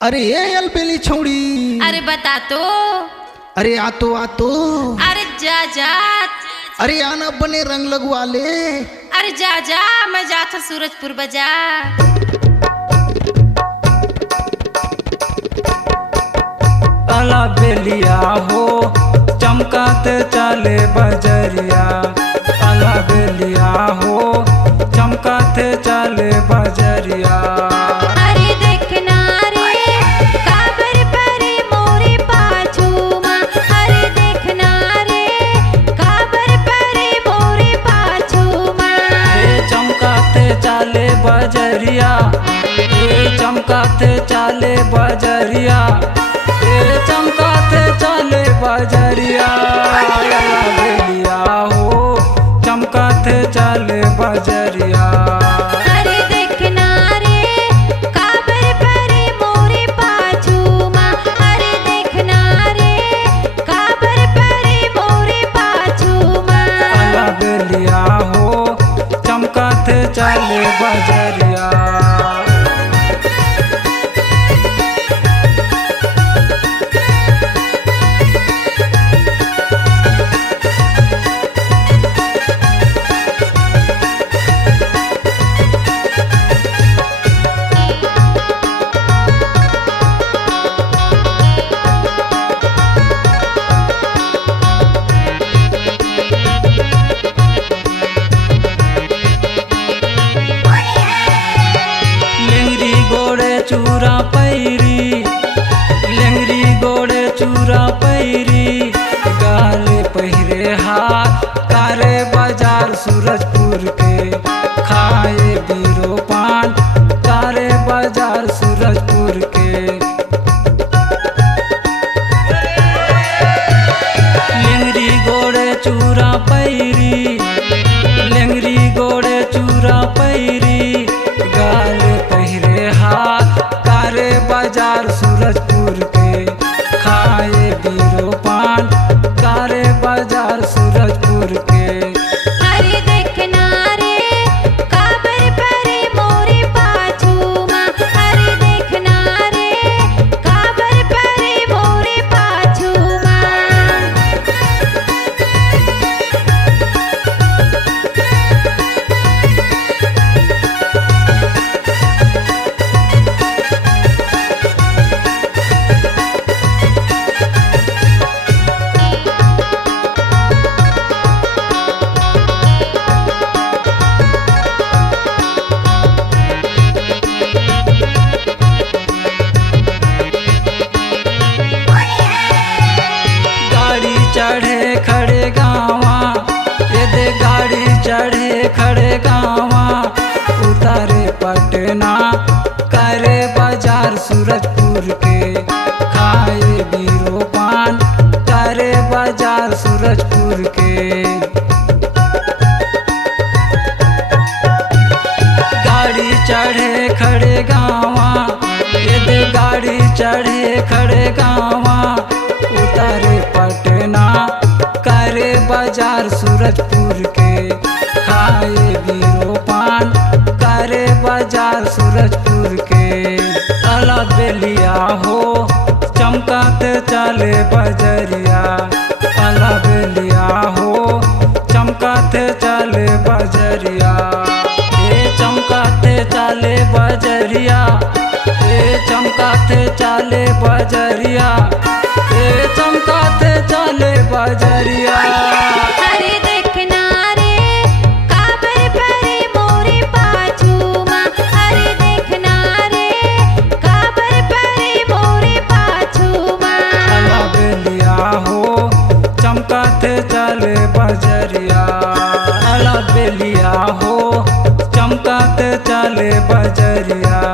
अरे ये अलबेली छोड़ी। अरे बता तो। अरे आ तो अरे जा जा। अरे आना बने रंग लगवा ले। अरे जा जा, मैं जाता सूरजपुर बाजार। अलबेलिया हो चमकाते चले बजरिया, अलबेलिया हो चमकाते चले बजरिया। अरे देखना रे काबर परे मोरे पाछू माँ, अरे देखना रे काबर परे मोरे पाछू माँ। चमकाते चले बजरिया, चमकाते चले बजरिया, चमकाते चले बजरिया। अलबेलिया हो चमकाते चले बजरिया। अरे देखना रे काबर परे मोरे पाछू माँ, अरे देखना रे काबर परे मोरे पाछू माँ। अलबेलिया हो चमकाते चले बजरिया। चूरा पैरी लेंगरी गोड़े चूरा पैरी, गाले पहिरे हाथ कारे बाजार सूरजपुर के, खाए बीरो पान कारे बाजार सूरजपुर के। लेंगरी गोड़े चूरा पैरी, लेंगरी गोड़े चूरा पैरी, गाले पहिरे हाथ कारे बाजार सूरजपुर के, खाए बीरो पान कारे बाजार सूरजपुर के। अरे देखना रे काबर परे मोरे पाछू माँ, अरे देखना रे काबर परे मोरे पाछू माँ। चढ़े खड़े गावा ये दे गाड़ी चढ़े खड़े गावा, उतारे पटना करे बाजार सूरजपुर के, खाए बीरो पान करे बाजार सूरजपुर के। गाड़ी चढ़े खड़े गावा ये दे गाड़ी चढ़े खड़े गावा, उतारे पटना करे बाजार सूरजपुर के, खाए बीरो पान करे बाजार सूरजपुर के। अलबेलिया हो चमकाते चले बजरिया, अलबेलिया हो चमकाते चले बजरिया। चमकाते चले बजरिया, चमकाते चले बजरिया, चमकाते चले बजरिया। अरे देखना रे काबर परे मोरे पाछू माँ, अरे देखना रे काबर परे मोरे पाछू माँ। अलबेलिया हो चमकाते चले बजरिया, अलबेलिया हो चमकाते चले बजरिया।